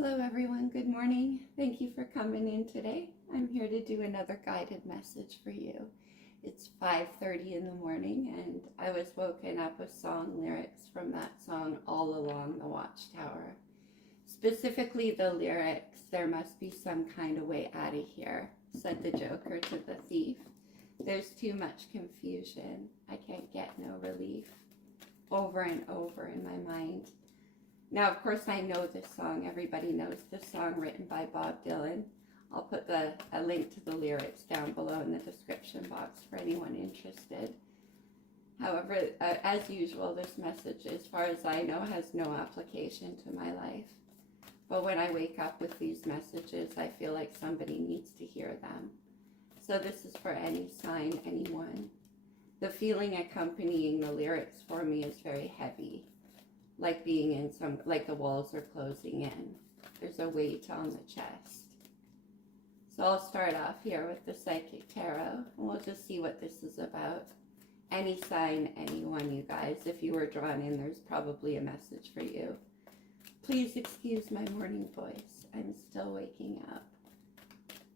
Hello everyone, good morning. Thank you for coming in today. I'm here to do another guided message for you. It's 5:30 in the morning and I was woken up with song lyrics from that song All Along the Watchtower. Specifically the lyrics, "There must be some kind of way out of here," said the Joker to the thief. "There's too much confusion. I can't get no relief." Over and over in my mind. Now, of course, I know this song. Everybody knows this song, written by Bob Dylan. I'll put a link to the lyrics down below in the description box for anyone interested. However, as usual, this message, as far as I know, has no application to my life. But when I wake up with these messages, I feel like somebody needs to hear them. So this is for any sign, anyone. The feeling accompanying the lyrics for me is very heavy. Like being in like the walls are closing in. There's a weight on the chest. So I'll start off here with the Psychic Tarot, and we'll just see what this is about. Any sign, anyone, you guys. If you were drawn in, there's probably a message for you. Please excuse my morning voice. I'm still waking up.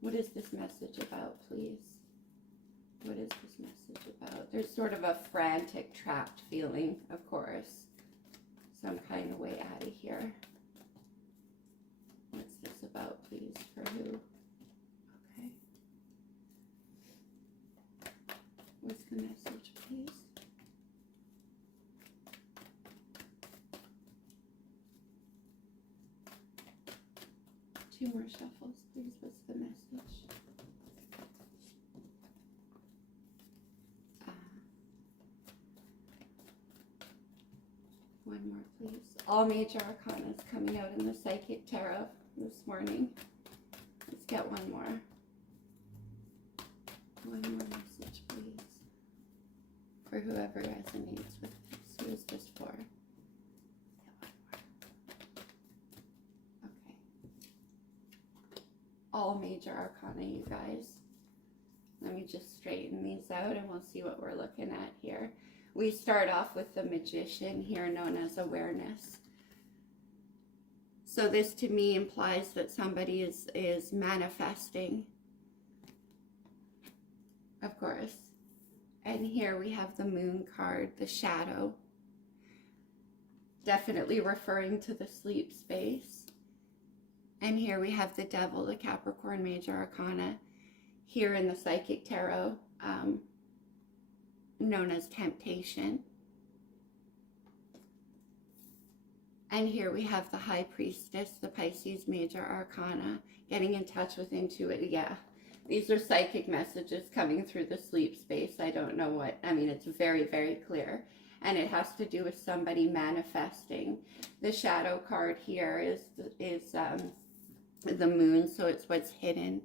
What is this message about, please? What is this message about? There's sort of a frantic, trapped feeling, of course. Some kind of way out of here. What's this about, please? For who? Okay. What's the message, please? Two more shuffles, please. What's the message? One more, please. All major arcana is coming out in the Psychic Tarot this morning. Let's get one more. One more message, please. For whoever resonates with this. Who is this for? Get one more. Okay. All major arcana, you guys. Let me just straighten these out and we'll see what we're looking at here. We start off with the Magician here, known as awareness. So this to me implies that somebody is manifesting, of course. And here we have the Moon card, the shadow. Definitely referring to the sleep space. And here we have the Devil, the Capricorn major arcana, here in the Psychic Tarot. Known as temptation. And here we have the High Priestess, the Pisces major arcana, getting in touch with intuition. Yeah, these are psychic messages coming through the sleep space. I don't know what, I mean, it's very, very clear. And it has to do with somebody manifesting. The shadow card here is the Moon, so it's what's hidden.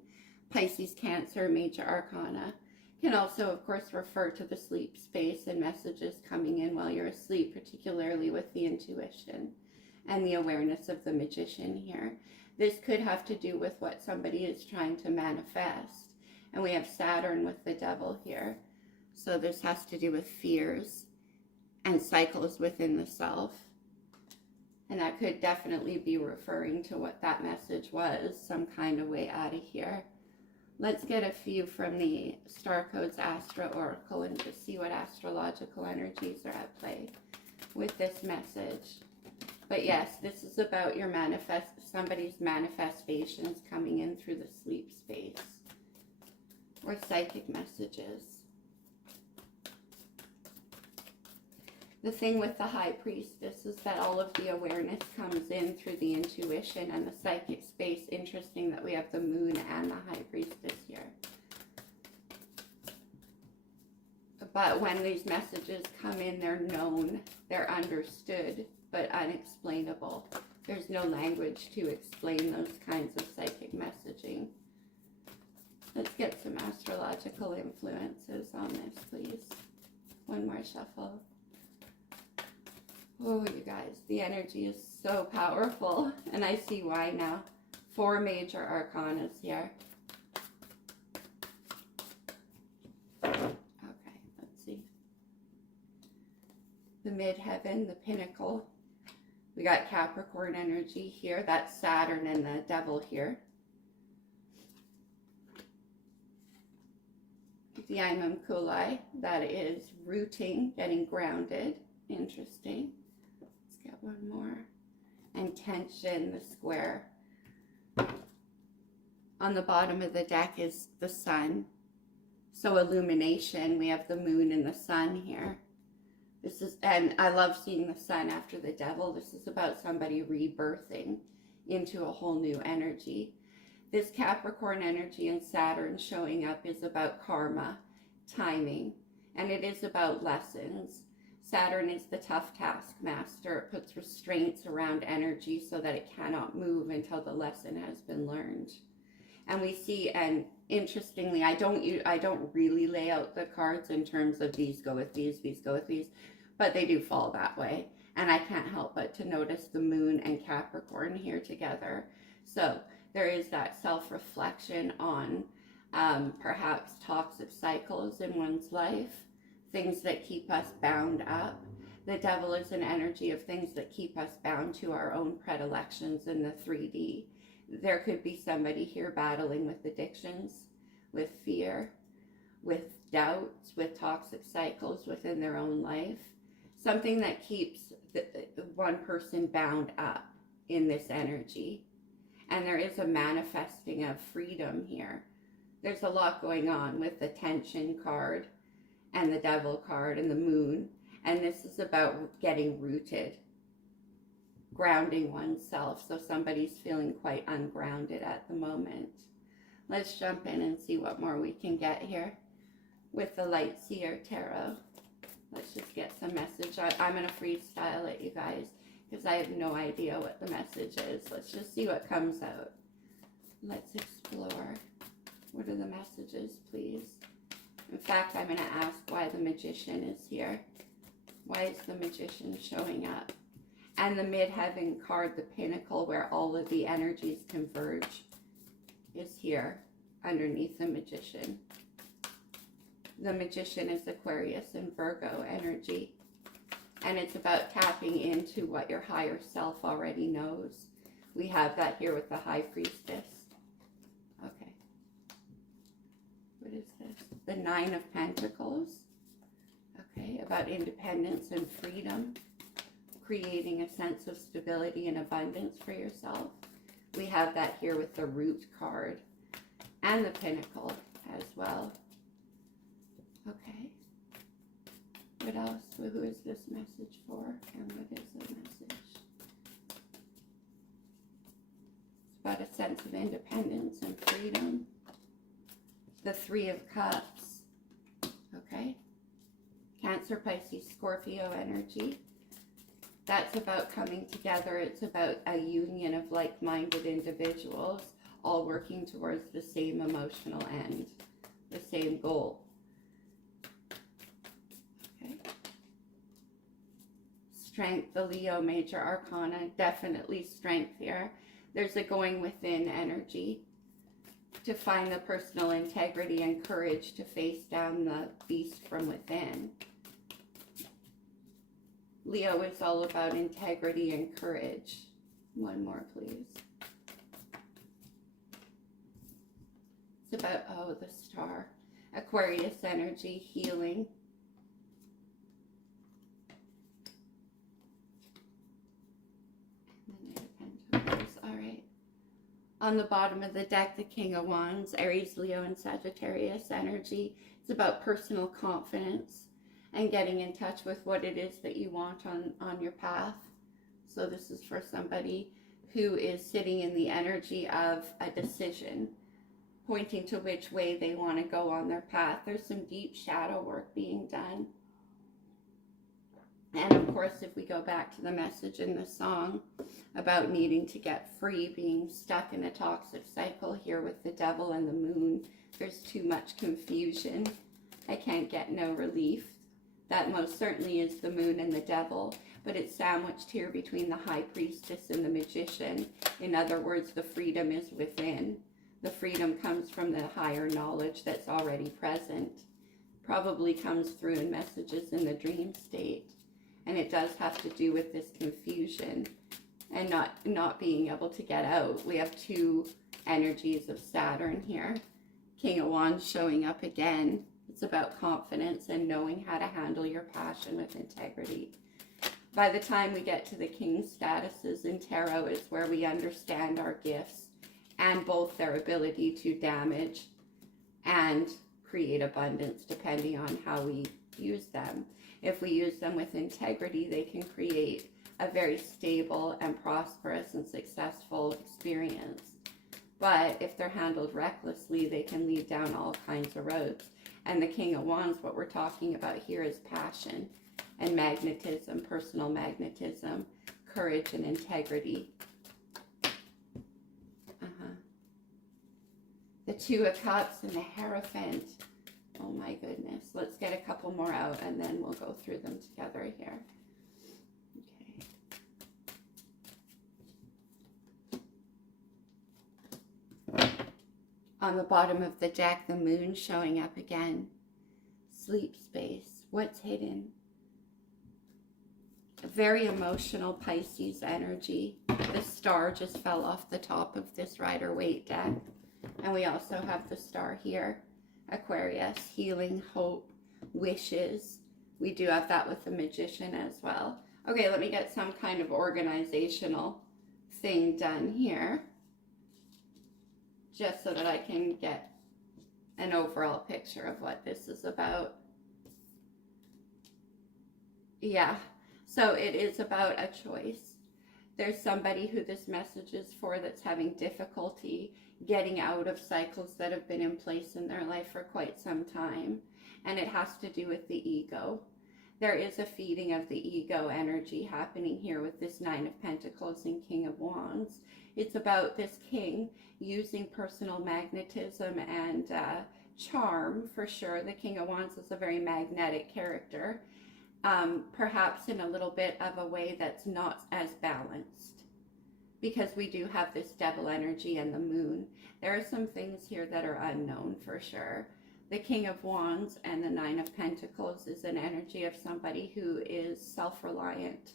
Pisces, Cancer major arcana. Can also, of course, refer to the sleep space and messages coming in while you're asleep, particularly with the intuition and the awareness of the Magician here. This could have to do with what somebody is trying to manifest. And we have Saturn with the Devil here. So this has to do with fears and cycles within the self. And that could definitely be referring to what that message was, some kind of way out of here. Let's get a few from the Star Codes Astro Oracle and just see what astrological energies are at play with this message. But yes, this is about your somebody's manifestations coming in through the sleep space or psychic messages. The thing with the High Priestess is that all of the awareness comes in through the intuition and the psychic space. Interesting that we have the Moon and the High Priestess here. But when these messages come in, they're known, they're understood, but unexplainable. There's no language to explain those kinds of psychic messaging. Let's get some astrological influences on this, please. One more shuffle. Oh, you guys, the energy is so powerful, and I see why now. 4 major arcanas here. Okay, let's see. The midheaven, the pinnacle, We got Capricorn energy here. That's Saturn and the devil here. Diamond Kulai, that is rooting, getting grounded. Interesting. Let's get one more. And tension, the square. On the bottom of the deck is the sun. So illumination, we have the moon and the sun here. This is, and I love seeing the sun after the devil. This is about somebody rebirthing into a whole new energy. This Capricorn energy and Saturn showing up is about karma, timing, and it is about lessons. Saturn is the tough taskmaster. It puts restraints around energy so that it cannot move until the lesson has been learned. And we see, and interestingly, I don't really lay out the cards in terms of these go with these go with these, but they do fall that way. And I can't help but to notice the moon and Capricorn here together. So there is that self-reflection on perhaps toxic cycles in one's life, things that keep us bound up. The devil is an energy of things that keep us bound to our own predilections in the 3D. There could be somebody here battling with addictions, with fear, with doubts, with toxic cycles within their own life. Something that keeps one person bound up in this energy. And there is a manifesting of freedom here. There's a lot going on with the tension card and the devil card and the moon. And this is about getting rooted, grounding oneself. So somebody's feeling quite ungrounded at the moment. Let's jump in and see what more we can get here with the Light Seer Tarot. Let's just get some message. I'm going to freestyle it, you guys, because I have no idea what the message is. Let's just see what comes out. Let's explore. What are the messages, please? In fact, I'm going to ask why the Magician is here. Why is the Magician showing up? And the Midheaven card, the Pinnacle, where all of the energies converge, is here underneath the Magician. The Magician is Aquarius and Virgo energy. And it's about tapping into what your higher self already knows. We have that here with the High Priestess. Okay. What is this? The Nine of Pentacles. Okay, about independence and freedom. Creating a sense of stability and abundance for yourself. We have that here with the Root card. And the Pinnacle as well. Okay. What else? Who is this message for? And what is the message? It's about a sense of independence and freedom. The Three of Cups. Okay. Cancer, Pisces, Scorpio energy. That's about coming together. It's about a union of like-minded individuals all working towards the same emotional end, the same goal. Strength, the Leo major arcana, definitely strength here. There's a going within energy to find the personal integrity and courage to face down the beast from within. Leo is all about integrity and courage. One more, please. It's about, oh, the Star. Aquarius energy, healing. All right. On the bottom of the deck, the King of Wands, Aries, Leo, and Sagittarius energy. It's about personal confidence and getting in touch with what it is that you want on your path. So this is for somebody who is sitting in the energy of a decision, pointing to which way they want to go on their path. There's some deep shadow work being done. And of course, if we go back to the message in the song about needing to get free, being stuck in a toxic cycle here with the devil and the moon, there's too much confusion. I can't get no relief. That most certainly is the moon and the devil, but it's sandwiched here between the High Priestess and the Magician. In other words, the freedom is within. The freedom comes from the higher knowledge that's already present. Probably comes through in messages in the dream state. And it does have to do with this confusion and not being able to get out. We have two energies of Saturn here. King of Wands showing up again. It's about confidence and knowing how to handle your passion with integrity. By the time we get to the king statuses in tarot is where we understand our gifts and both their ability to damage and create abundance depending on how we use them. If we use them with integrity, they can create a very stable and prosperous and successful experience. But if they're handled recklessly, they can lead down all kinds of roads. And the King of Wands, what we're talking about here is passion and magnetism, personal magnetism, courage and integrity. The Two of Cups and the Hierophant. Oh my goodness. Let's get a couple more out and then we'll go through them together here. Okay. On the bottom of the deck, the moon showing up again. Sleep space. What's hidden? A very emotional Pisces energy. The star just fell off the top of this Rider-Waite deck. And we also have the star here. Aquarius, healing, hope, wishes. We do have that with the Magician as well. Okay, let me get some kind of organizational thing done here, just so that I can get an overall picture of what this is about. Yeah, so it is about a choice. There's somebody who this message is for that's having difficulty getting out of cycles that have been in place in their life for quite some time. And it has to do with the ego. There is a feeding of the ego energy happening here with this Nine of Pentacles and King of Wands. It's about this king using personal magnetism and charm, for sure. The King of Wands is a very magnetic character. Perhaps in a little bit of a way that's not as balanced, because we do have this devil energy and the moon. There are some things here that are unknown for sure. The King of Wands and the Nine of Pentacles is an energy of somebody who is self-reliant,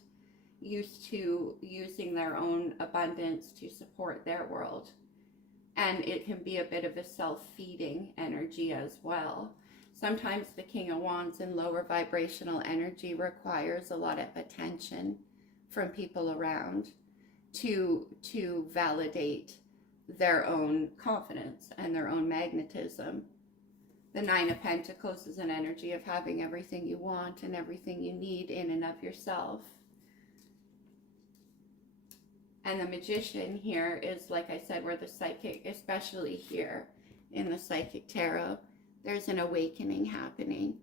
used to using their own abundance to support their world. And it can be a bit of a self-feeding energy as well. Sometimes the King of Wands in lower vibrational energy requires a lot of attention from people around to validate their own confidence and their own magnetism. The Nine of Pentacles is an energy of having everything you want and everything you need in and of yourself. And the Magician here is, like I said, where the psychic, especially here in the Psychic Tarot, there's an awakening happening.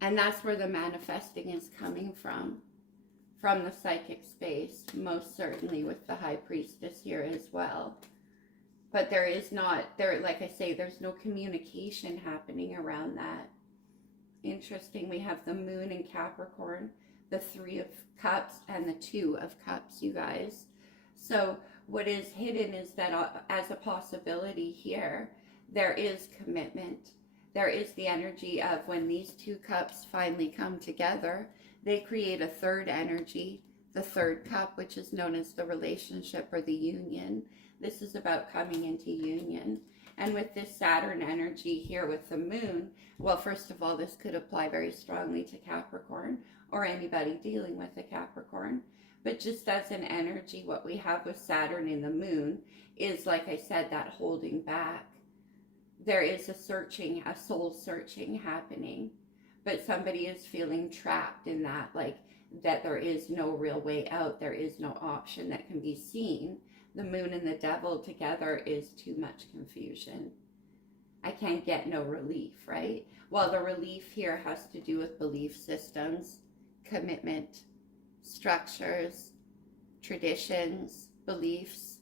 And that's where the manifesting is coming from the psychic space, most certainly with the High Priestess here as well. But there is not, like I say, there's no communication happening around that. Interesting, we have the moon in Capricorn, the Three of Cups, and the Two of Cups, you guys. So what is hidden is that as a possibility here, there is commitment. There is the energy of when these two cups finally come together, they create a third energy, the third cup, which is known as the relationship or the union. This is about coming into union. And with this Saturn energy here with the moon, well, first of all, this could apply very strongly to Capricorn or anybody dealing with a Capricorn. But just as an energy, what we have with Saturn in the moon is, like I said, that holding back. There is a searching, a soul searching happening, but somebody is feeling trapped in that, like that there is no real way out. There is no option that can be seen. The moon and the devil together is too much confusion. I can't get no relief, right? Well, the relief here has to do with belief systems, commitment, structures, traditions, beliefs.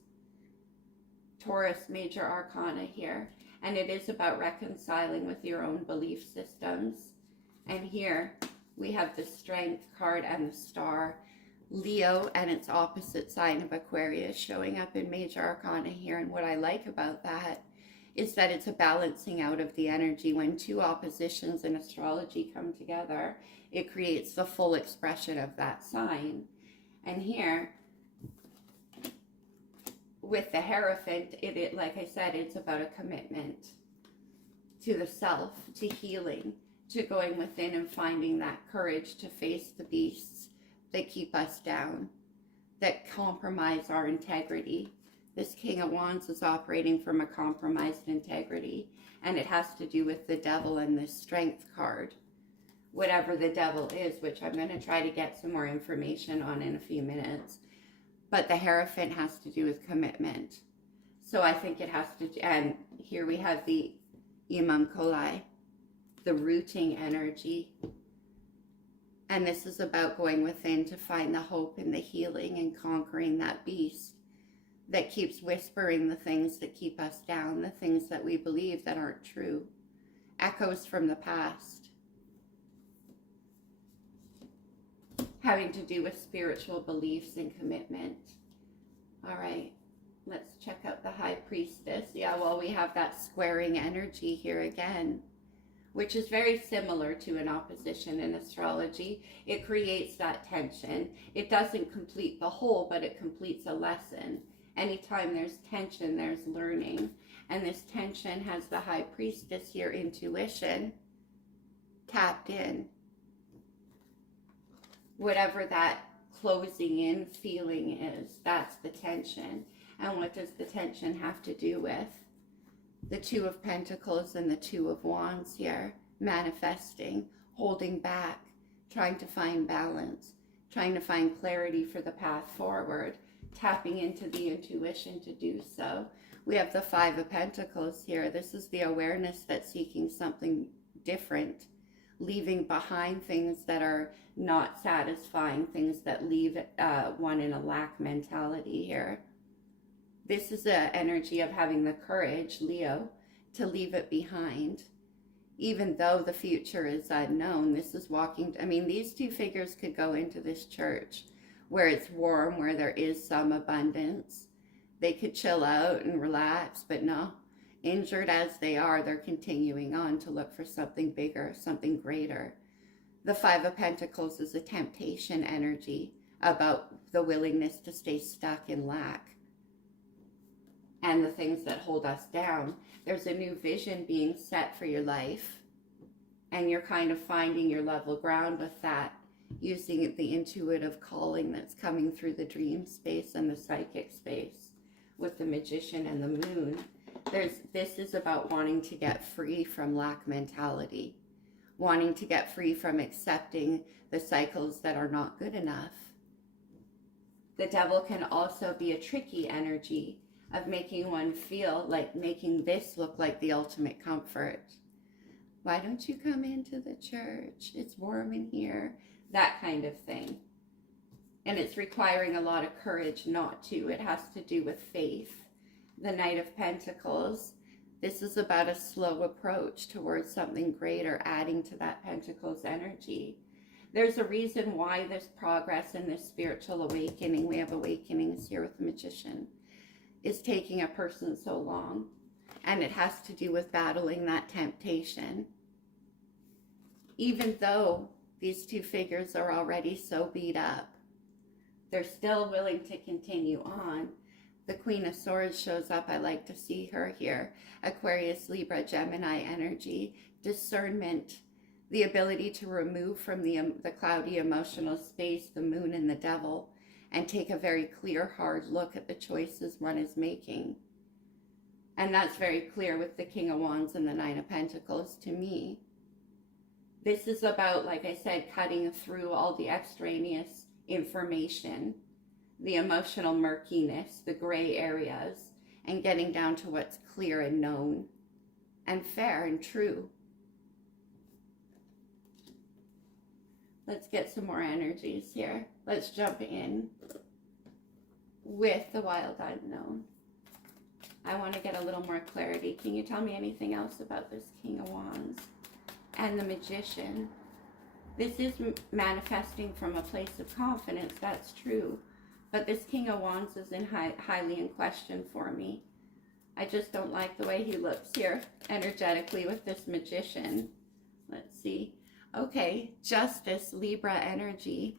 Taurus, major arcana here. And it is about reconciling with your own belief systems. And here we have the Strength card and the Star. Leo and its opposite sign of Aquarius showing up in major arcana here. And what I like about that is that it's a balancing out of the energy. When two oppositions in astrology come together, it creates the full expression of that sign. And here, with the Hierophant, it like I said, it's about a commitment to the self, to healing, to going within and finding that courage to face the beasts that keep us down, that compromise our integrity. This King of Wands is operating from a compromised integrity, and it has to do with the devil and the strength card. Whatever the devil is, which I'm going to try to get some more information on in a few minutes. But the Hierophant has to do with commitment. So I think it has to, and here we have the Imam Kolai, the rooting energy. And this is about going within to find the hope and the healing and conquering that beast that keeps whispering the things that keep us down, the things that we believe that aren't true, echoes from the past, having to do with spiritual beliefs and commitment. All right, let's check out the High Priestess. Yeah, well, we have that squaring energy here again, which is very similar to an opposition in astrology. It creates that tension. It doesn't complete the whole, but it completes a lesson. Anytime there's tension, there's learning. And this tension has the High Priestess, your intuition, tapped in. Whatever that closing in feeling is, that's the tension. And what does the tension have to do with? The Two of Pentacles and the Two of Wands here, manifesting, holding back, trying to find balance, trying to find clarity for the path forward, tapping into the intuition to do so. We have the Five of Pentacles here. This is the awareness that's seeking something different, leaving behind things that are not satisfying, things that leave one in a lack mentality here. This is the energy of having the courage, Leo, to leave it behind. Even though the future is unknown, this is walking, I mean, these two figures could go into this church where it's warm, where there is some abundance. They could chill out and relax, but no, injured as they are, they're continuing on to look for something bigger, something greater. The Five of Pentacles is a temptation energy about the willingness to stay stuck in lack and the things that hold us down. There's a new vision being set for your life, and you're kind of finding your level ground with that, using the intuitive calling that's coming through the dream space and the psychic space with the Magician and the Moon. This is about wanting to get free from lack mentality, wanting to get free from accepting the cycles that are not good enough. The Devil can also be a tricky energy of making one feel like making this look like the ultimate comfort. Why don't you come into the church? It's warm in here. That kind of thing. And it's requiring a lot of courage not to. It has to do with faith. The Knight of Pentacles. This is about a slow approach towards something greater, adding to that Pentacles energy. There's a reason why this progress and this spiritual awakening, we have awakenings here with the Magician, is taking a person so long. And it has to do with battling that temptation. Even though these two figures are already so beat up, they're still willing to continue on. The Queen of Swords shows up. I like to see her here. Aquarius, Libra, Gemini energy, discernment, the ability to remove from the cloudy emotional space the Moon and the Devil, and take a very clear, hard look at the choices one is making. And that's very clear with the King of Wands and the Nine of Pentacles to me. This is about, like I said, cutting through all the extraneous information, the emotional murkiness, the gray areas, and getting down to what's clear and known and fair and true. Let's get some more energies here. Let's jump in with the Wild Unknown. I want to get a little more clarity. Can you tell me anything else about this King of Wands and the Magician? This is manifesting from a place of confidence, that's true. But this King of Wands is highly in question for me. I just don't like the way he looks here energetically with this Magician. Let's see. Okay, Justice, Libra energy,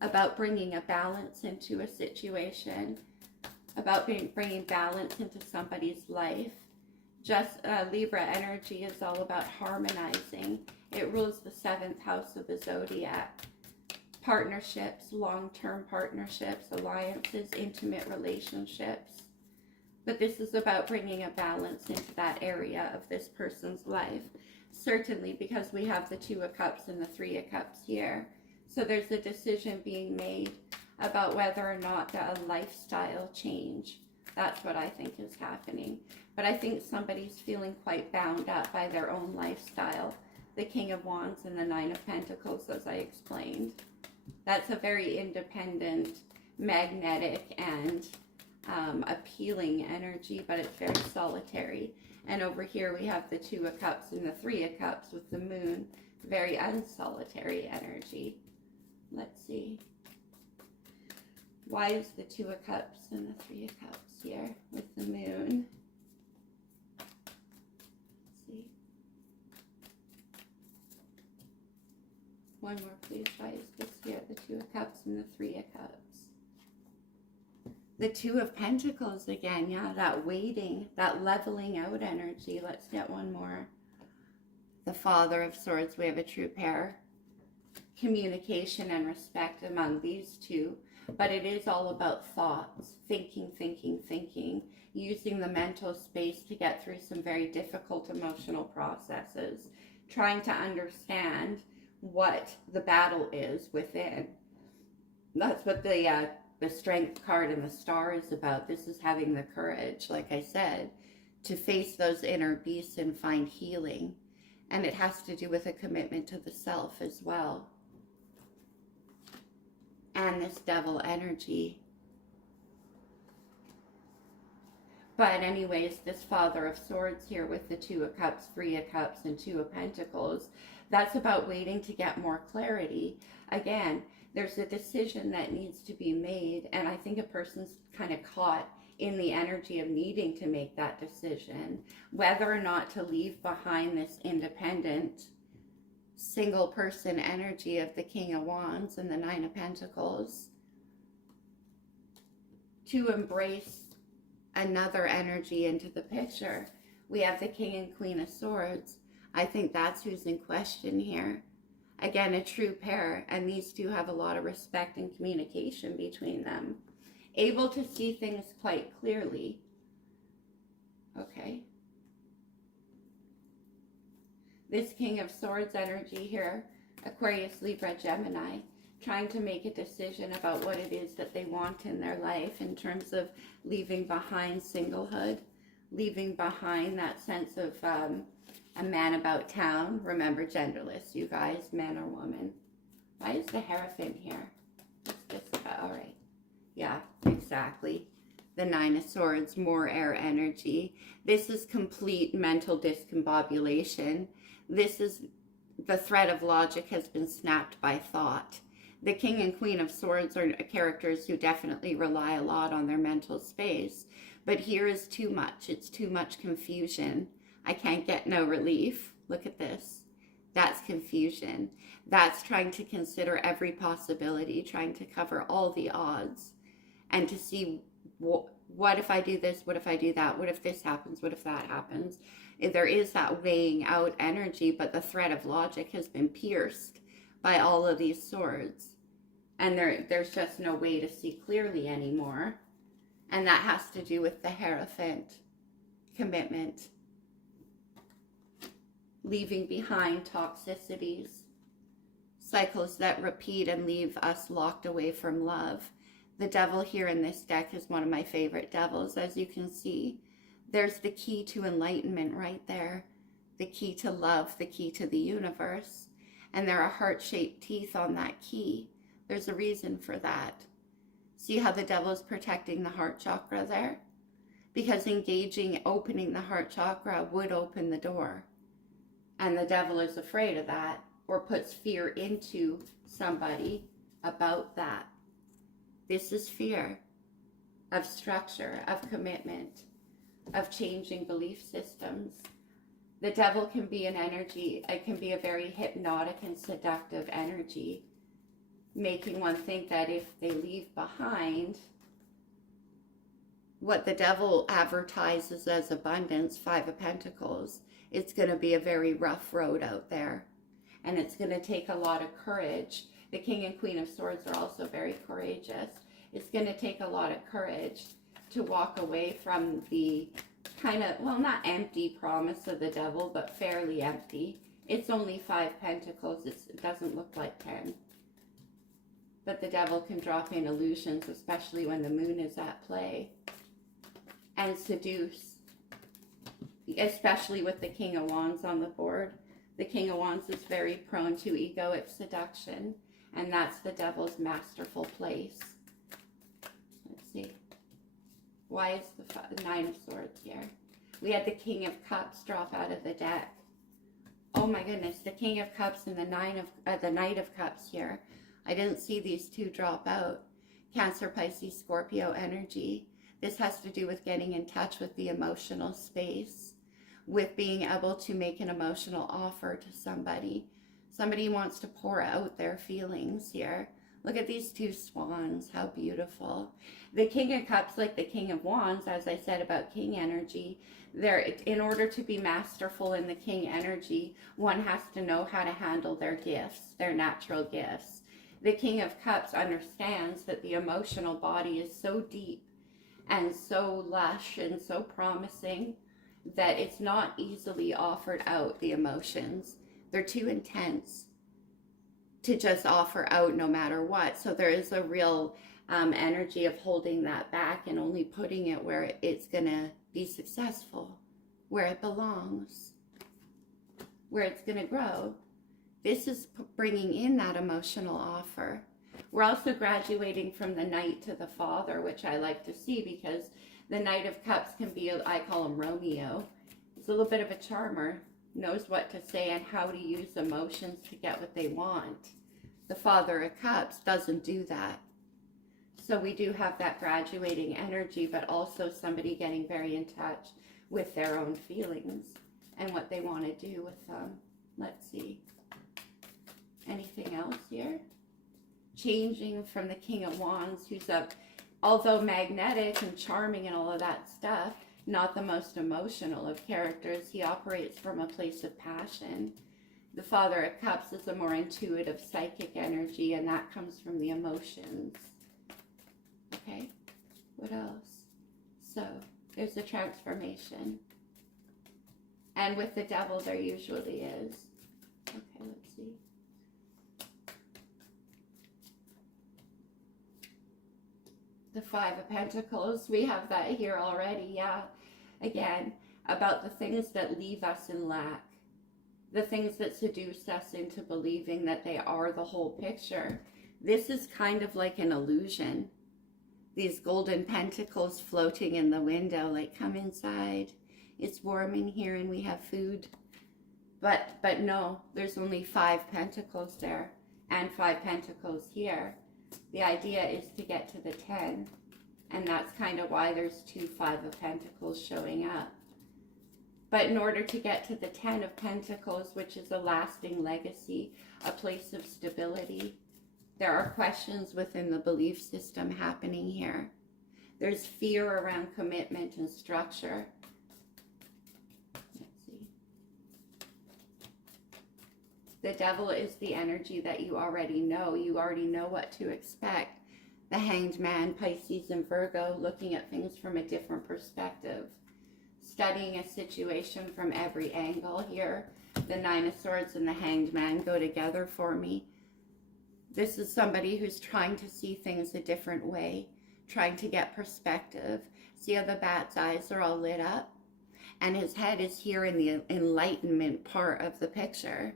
about bringing a balance into a situation, about bringing balance into somebody's life. Just Libra energy is all about harmonizing. It rules the 7th house of the zodiac. Partnerships, long-term partnerships, alliances, intimate relationships. But this is about bringing a balance into that area of this person's life. Certainly, because we have the 2 of Cups and the 3 of Cups here. So there's a decision being made about whether or not a lifestyle change. That's what I think is happening. But I think somebody's feeling quite bound up by their own lifestyle. The King of Wands and the 9 of Pentacles, as I explained. That's a very independent, magnetic, and appealing energy, but it's very solitary. And over here we have the 2 of Cups and the 3 of Cups with the Moon. Very unsolitary energy. Let's see. Why is the 2 of Cups and the 3 of Cups here with the Moon? Let's see. One more, please. Why is this here? The 2 of Cups and the 3 of Cups. The 2 of Pentacles again. Yeah, that waiting, that leveling out energy. Let's get one more. The Father of Swords. We have a true pair. Communication and respect among these two. But it is all about thoughts. Thinking, thinking, thinking. Using the mental space to get through some very difficult emotional processes. Trying to understand what the battle is within. That's what the Strength card and the Star is about. This is having the courage, like I said, to face those inner beasts and find healing. And it has to do with a commitment to the self as well. And this Devil energy. But anyways, this Father of Swords here with the 2 of Cups, 3 of Cups, and 2 of Pentacles, that's about waiting to get more clarity. Again, there's a decision that needs to be made, and I think a person's kind of caught in the energy of needing to make that decision, whether or not to leave behind this independent, single person energy of the King of Wands and the 9 of Pentacles, to embrace another energy into the picture. We have the King and Queen of Swords. I think that's who's in question here. Again, a true pair, and these two have a lot of respect and communication between them. Able to see things quite clearly. Okay. This King of Swords energy here, Aquarius, Libra, Gemini, trying to make a decision about what it is that they want in their life in terms of leaving behind singlehood, leaving behind that sense of a man about town. Remember, genderless, you guys, man or woman. Why is the Hierophant here? What's this about? All right. Yeah, exactly. The 9 of Swords, more air energy. This is complete mental discombobulation. This is the thread of logic has been snapped by thought. The King and Queen of Swords are characters who definitely rely a lot on their mental space. But here is too much. It's too much confusion. I can't get no relief. Look at this. That's confusion. That's trying to consider every possibility, trying to cover all the odds, and to see what if I do this, what if I do that, what if this happens, what if that happens. There is that weighing out energy, but the thread of logic has been pierced by all of these swords. And there's just no way to see clearly anymore. And that has to do with the Hierophant, commitment, leaving behind toxicities, cycles that repeat and leave us locked away from love. The Devil here in this deck is one of my favorite devils. As you can see, there's the key to enlightenment right there, the key to love, the key to the universe. And there are heart-shaped teeth on that key. There's a reason for that. See how the Devil's protecting the heart chakra there? Because engaging, opening the heart chakra would open the door. And the Devil is afraid of that, or puts fear into somebody about that. This is fear of structure, of commitment, of changing belief systems. The devil can be an energy, it can be a very hypnotic and seductive energy, making one think that if they leave behind what the devil advertises as abundance, Five of Pentacles, it's going to be a very rough road out there. And it's going to take a lot of courage. The King and Queen of Swords are also very courageous. It's going to take a lot of courage to walk away from the kind of, well, not empty promise of the devil, but fairly empty. It's only 5 pentacles. It doesn't look like 10. But the devil can drop in illusions, especially when the moon is at play, and seduce, especially with the King of Wands on the board. The King of Wands is very prone to egoic seduction, and that's the devil's masterful place. Let's see. Why is the Nine of Swords here? We had the King of Cups drop out of the deck. Oh my goodness, the King of Cups and the Knight of Cups here. I didn't see these two drop out. Cancer, Pisces, Scorpio energy. This has to do with getting in touch with the emotional space, with being able to make an emotional offer to somebody. Somebody wants to pour out their feelings here. Look at these two swans, how beautiful. The King of Cups, like the King of Wands, as I said about King energy, in order to be masterful in the King energy, one has to know how to handle their gifts, their natural gifts. The King of Cups understands that the emotional body is so deep and so lush and so promising that it's not easily offered out, the emotions. They're too intense to just offer out no matter what. So there is a real energy of holding that back and only putting it where it's going to be successful, where it belongs, where it's going to grow. This is bringing in that emotional offer. We're also graduating from the Knight to the Father, which I like to see because the Knight of Cups can be, I call him Romeo. He's a little bit of a charmer, knows what to say and how to use emotions to get what they want. The Father of Cups doesn't do that. So we do have that graduating energy, but also somebody getting very in touch with their own feelings and what they want to do with them. Let's see. Anything else here? Changing from the King of Wands, who's although magnetic and charming and all of that stuff, not the most emotional of characters. He operates from a place of passion. The Father of Cups is a more intuitive, psychic energy, and that comes from the emotions. Okay, what else? So, there's a transformation. And with the devil, there usually is. Okay, let's see. The Five of Pentacles, we have that here already, yeah. Again, about the things that leave us in lack. The things that seduce us into believing that they are the whole picture. This is kind of like an illusion. These golden pentacles floating in the window, like, come inside. It's warm in here and we have food. But no, there's only 5 pentacles there and 5 pentacles here. The idea is to get to the 10, and that's kind of why there's 2 5 of Pentacles showing up. But in order to get to the 10 of Pentacles, which is a lasting legacy, a place of stability, there are questions within the belief system happening here. There's fear around commitment and structure. Let's see. The devil is the energy that you already know. You already know what to expect. The Hanged Man, Pisces, and Virgo, looking at things from a different perspective. Studying a situation from every angle here. The Nine of Swords and the Hanged Man go together for me. This is somebody who's trying to see things a different way, trying to get perspective. See how the bat's eyes are all lit up? And his head is here in the enlightenment part of the picture.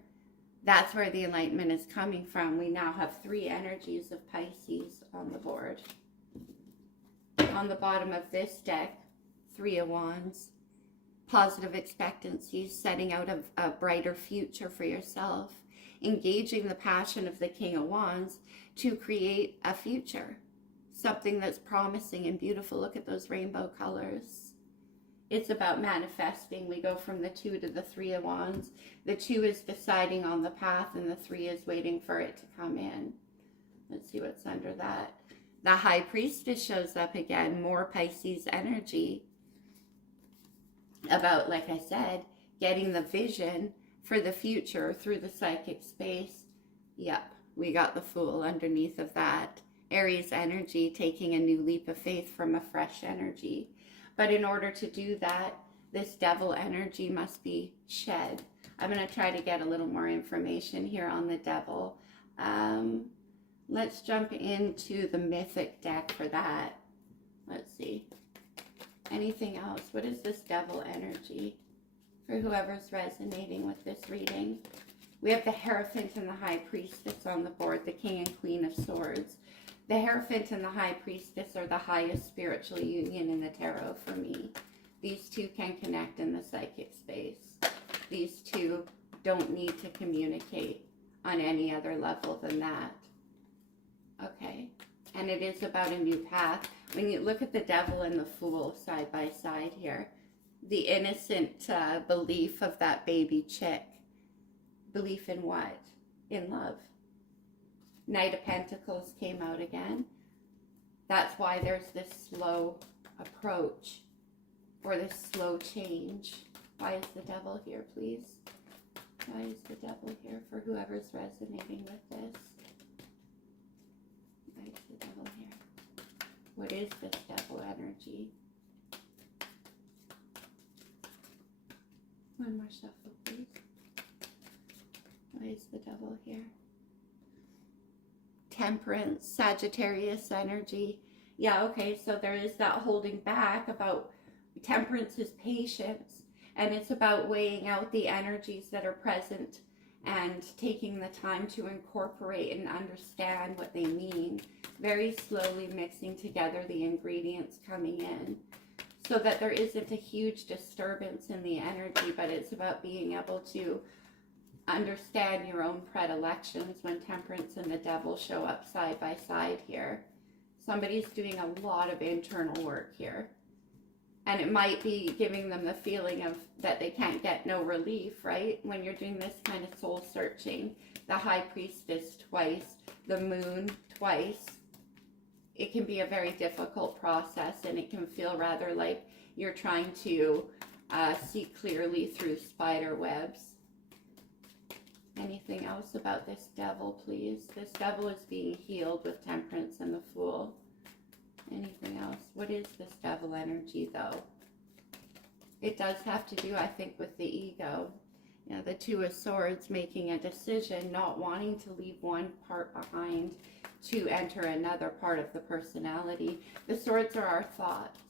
That's where the enlightenment is coming from. We now have 3 energies of Pisces on the board. On the bottom of this deck, 3 of Wands. Positive expectancies, setting out a brighter future for yourself. Engaging the passion of the King of Wands to create a future. Something that's promising and beautiful. Look at those rainbow colors. It's about manifesting. We go from the 2 to the 3 of Wands. The 2 is deciding on the path, and the 3 is waiting for it to come in. Let's see what's under that. The High Priestess shows up again, more Pisces energy. About, like I said, getting the vision for the future through the psychic space. Yep, we got the Fool underneath of that. Aries energy, taking a new leap of faith from a fresh energy. But in order to do that, this Devil energy must be shed. I'm going to try to get a little more information here on the Devil. Let's jump into the Mythic deck for that. Let's see. Anything else? What is this Devil energy for whoever's resonating with this reading? We have the Hierophant and the High Priestess on the board, the King and Queen of Swords. The Hierophant and the High Priestess are the highest spiritual union in the tarot for me. These two can connect in the psychic space. These two don't need to communicate on any other level than that. Okay, and it is about a new path. When you look at the Devil and the Fool side by side here, the innocent belief of that baby chick. Belief in what? In love. Knight of Pentacles came out again. That's why there's this slow approach or this slow change. Why is the Devil here, please? Why is the Devil here for whoever's resonating with this? Why is the Devil here? What is this Devil energy? One more shuffle, please. Why is the Devil here? Temperance, Sagittarius energy. Yeah, okay, so there is that holding back. About temperance is patience, and it's about weighing out the energies that are present and taking the time to incorporate and understand what they mean. Very slowly mixing together the ingredients coming in so that there isn't a huge disturbance in the energy, but it's about being able to understand your own predilections when Temperance and the Devil show up side by side here. Somebody's doing a lot of internal work here. And it might be giving them the feeling of that they can't get no relief, right? When you're doing this kind of soul searching. The High Priestess twice, the Moon twice. It can be a very difficult process, and it can feel rather like you're trying to see clearly through spider webs. Anything else about this Devil, please? This Devil is being healed with Temperance and the Fool. Anything else? What is this Devil energy, though? It does have to do, I think, with the ego. You know, the Two of Swords, making a decision, not wanting to leave one part behind to enter another part of the personality. The Swords are our thoughts.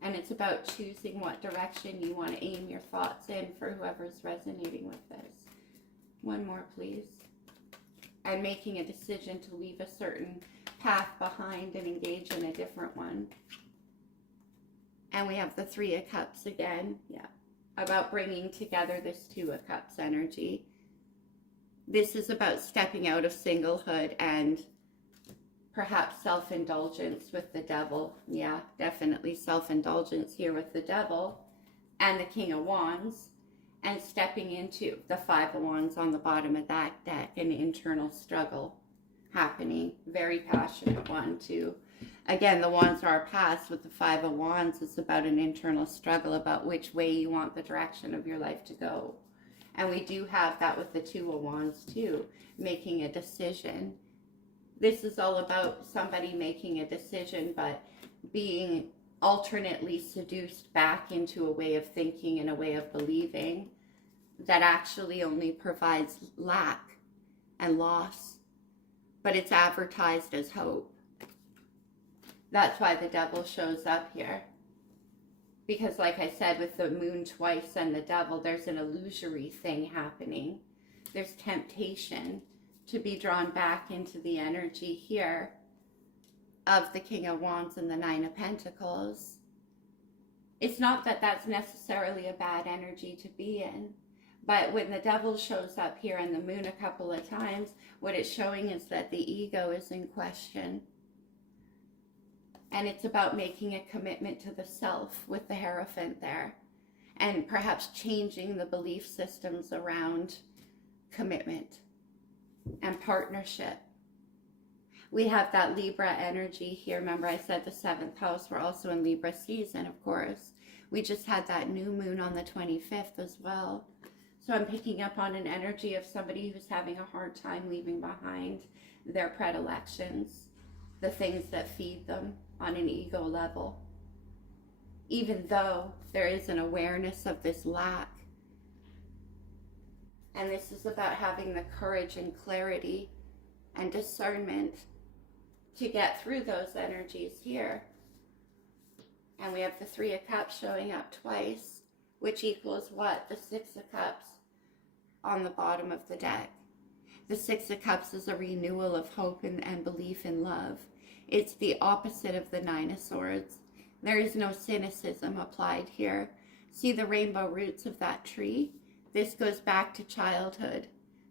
And it's about choosing what direction you want to aim your thoughts in for whoever's resonating with this. One more, please. And making a decision to leave a certain path behind and engage in a different one. And we have the Three of Cups again. Yeah. About bringing together this Two of Cups energy. This is about stepping out of singlehood and perhaps self-indulgence with the Devil. Yeah, definitely self-indulgence here with the Devil. And the King of Wands. And stepping into the Five of Wands on the bottom of that deck, an internal struggle happening. Very passionate one too. Again, the Wands are our past. With the Five of Wands, it's about an internal struggle about which way you want the direction of your life to go. And we do have that with the Two of Wands too, making a decision. This is all about somebody making a decision, but being alternately seduced back into a way of thinking and a way of believing that actually only provides lack and loss, but it's advertised as hope. That's why the Devil shows up here, because like I said, with the Moon twice and the Devil, there's an illusory thing happening. There's temptation to be drawn back into the energy here of the King of Wands and the Nine of Pentacles. It's not that that's necessarily a bad energy to be in, but when the Devil shows up here and the Moon a couple of times, what it's showing is that the ego is in question. And it's about making a commitment to the self with the Hierophant there, and perhaps changing the belief systems around commitment and partnership. We have that Libra energy here. Remember, I said the 7th house. We're also in Libra season, of course. We just had that new moon on the 25th as well. So I'm picking up on an energy of somebody who's having a hard time leaving behind their predilections, the things that feed them on an ego level. Even though there is an awareness of this lack. And this is about having the courage and clarity and discernment to get through those energies here. And we have the 3 of Cups showing up twice, which equals what? The 6 of Cups on the bottom of the deck. The 6 of Cups is a renewal of hope and belief in love. It's the opposite of the 9 of Swords. There is no cynicism applied here. See the rainbow roots of that tree? This goes back to childhood,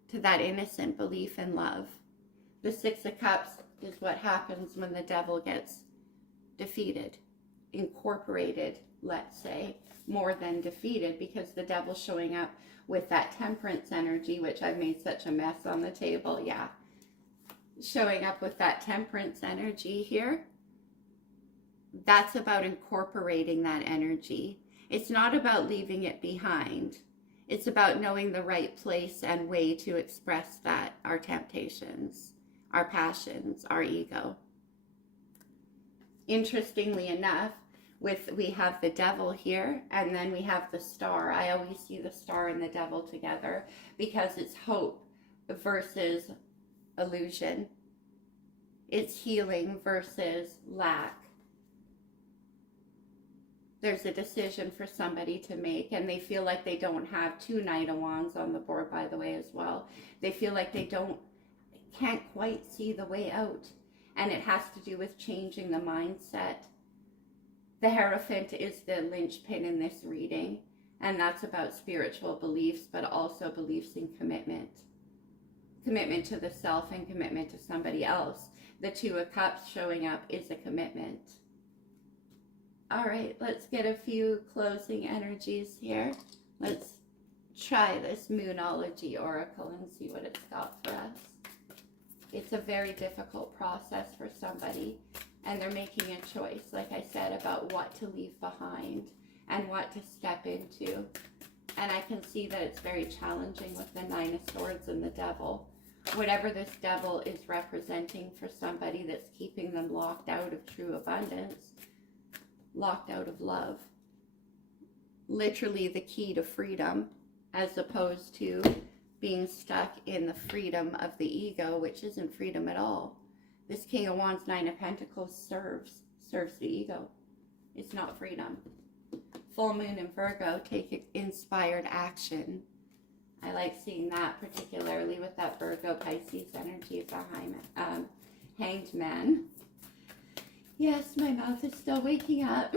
to that innocent belief in love. The 6 of Cups is what happens when the devil gets defeated, incorporated, let's say, more than defeated, because the devil's showing up with that Temperance energy, which I've made such a mess on the table, yeah. Showing up with that Temperance energy here. That's about incorporating that energy. It's not about leaving it behind. It's about knowing the right place and way to express that, our temptations, our passions, our ego. Interestingly enough, we have the devil here, and then we have the star. I always see the star and the devil together because it's hope versus illusion. It's healing versus lack. There's a decision for somebody to make, and they feel like they don't have 2 Knight of Wands on the board, by the way, as well. They feel like they can't quite see the way out, and it has to do with changing the mindset. The Hierophant is the linchpin in this reading, and that's about spiritual beliefs, but also beliefs in commitment. Commitment to the self and commitment to somebody else. The 2 of Cups showing up is a commitment. All right, let's get a few closing energies here. Let's try this Moonology Oracle and see what it's got for us. It's a very difficult process for somebody, and they're making a choice, like I said, about what to leave behind and what to step into. And I can see that it's very challenging with the 9 of Swords and the devil. Whatever this devil is representing for somebody that's keeping them locked out of true abundance, locked out of love. Literally the key to freedom, as opposed to being stuck in the freedom of the ego, which isn't freedom at all. This King of Wands, 9 of Pentacles serves the ego. It's not freedom. Full moon in Virgo, take inspired action. I like seeing that, particularly with that Virgo Pisces energy behind Hanged Man. Yes, my mouth is still waking up.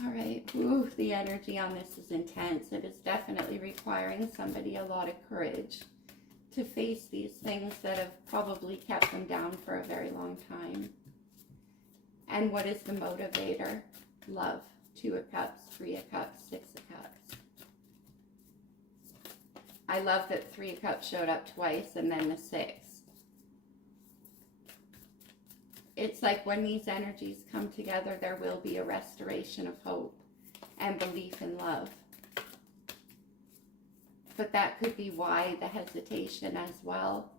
All right. Ooh, the energy on this is intense. It is definitely requiring somebody a lot of courage to face these things that have probably kept them down for a very long time. And what is the motivator? Love. 2 of Cups, 3 of Cups, 6 of Cups. I love that 3 of Cups showed up twice and then the 6. It's like when these energies come together, there will be a restoration of hope and belief in love. But that could be why the hesitation as well.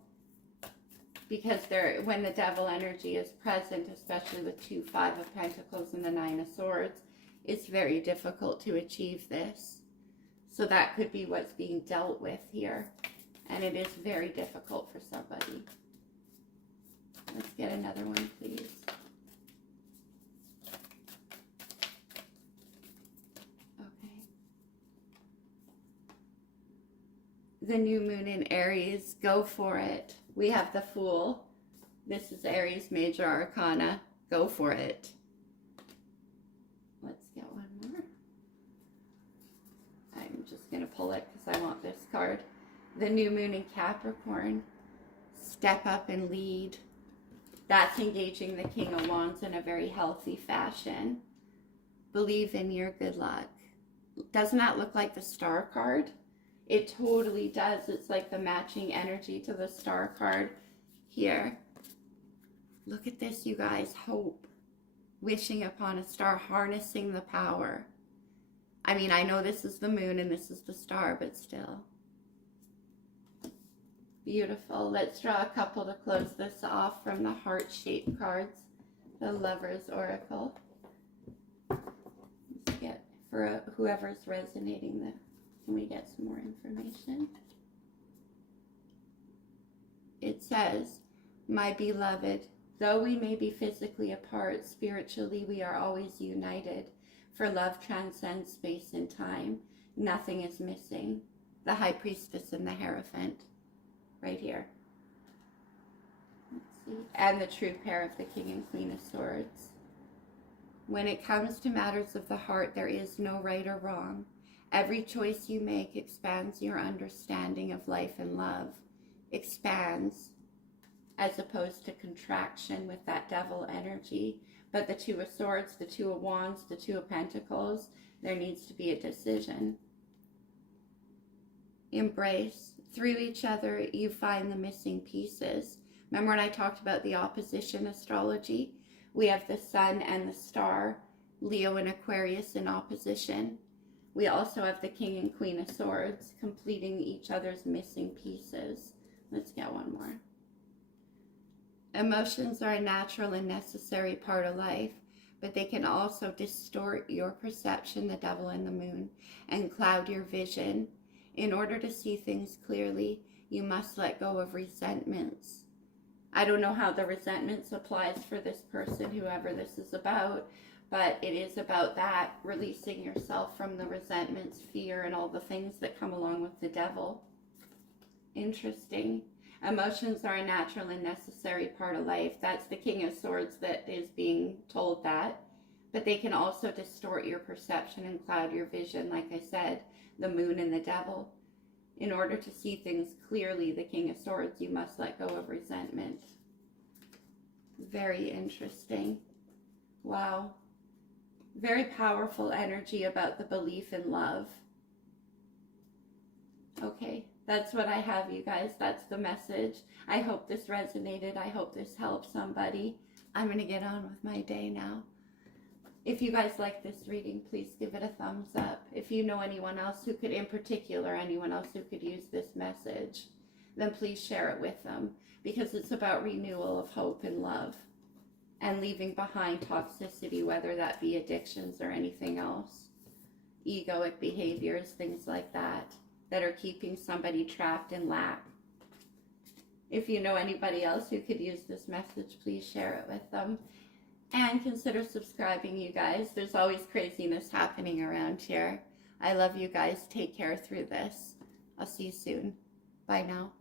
Because when the devil energy is present, especially with 2 5 of Pentacles and the 9 of Swords, it's very difficult to achieve this. So that could be what's being dealt with here. And it is very difficult for somebody. Let's get another one, please. Okay. The new moon in Aries, go for it. We have the Fool. This is Aries Major Arcana. Go for it. Let's get one more. I'm just going to pull it because I want this card. The new moon in Capricorn. Step up and lead. That's engaging the King of Wands in a very healthy fashion. Believe in your good luck. Doesn't that look like the Star card? It totally does. It's like the matching energy to the Star card here. Look at this, you guys. Hope. Wishing upon a star, harnessing the power. I mean, I know this is the moon and this is the star, but still. Beautiful. Let's draw a couple to close this off from the heart-shaped cards, the Lover's Oracle. Let's get, for whoever's resonating, can we get some more information? It says, my beloved, though we may be physically apart, spiritually we are always united. For love transcends space and time. Nothing is missing. The High Priestess and the Hierophant. Right here. Let's see. And the true pair of the King and Queen of Swords. When it comes to matters of the heart, there is no right or wrong. Every choice you make expands your understanding of life and love. Expands, as opposed to contraction with that devil energy. But the Two of Swords, the Two of Wands, the Two of Pentacles, there needs to be a decision. Embrace. Through each other, you find the missing pieces. Remember when I talked about the opposition astrology? We have the Sun and the Star, Leo and Aquarius in opposition. We also have the King and Queen of Swords completing each other's missing pieces. Let's get one more. Emotions are a natural and necessary part of life, but they can also distort your perception, the devil and the moon, and cloud your vision. In order to see things clearly, you must let go of resentments. I don't know how the resentments applies for this person, whoever this is about, but it is about that, releasing yourself from the resentments, fear, and all the things that come along with the devil. Interesting. Emotions are a natural and necessary part of life. That's the King of Swords that is being told that. But they can also distort your perception and cloud your vision, like I said, the moon and the devil. In order to see things clearly, the King of Swords, you must let go of resentment. Very interesting. Wow. Very powerful energy about the belief in love. Okay, that's what I have, you guys. That's the message. I hope this resonated. I hope this helped somebody. I'm going to get on with my day now. If you guys like this reading, please give it a thumbs up. If you know anyone else who could, in particular, anyone else who could use this message, then please share it with them, because it's about renewal of hope and love and leaving behind toxicity, whether that be addictions or anything else, egoic behaviors, things like that, that are keeping somebody trapped in lack. If you know anybody else who could use this message, please share it with them. And consider subscribing, you guys. There's always craziness happening around here. I love you guys. Take care through this. I'll see you soon. Bye now.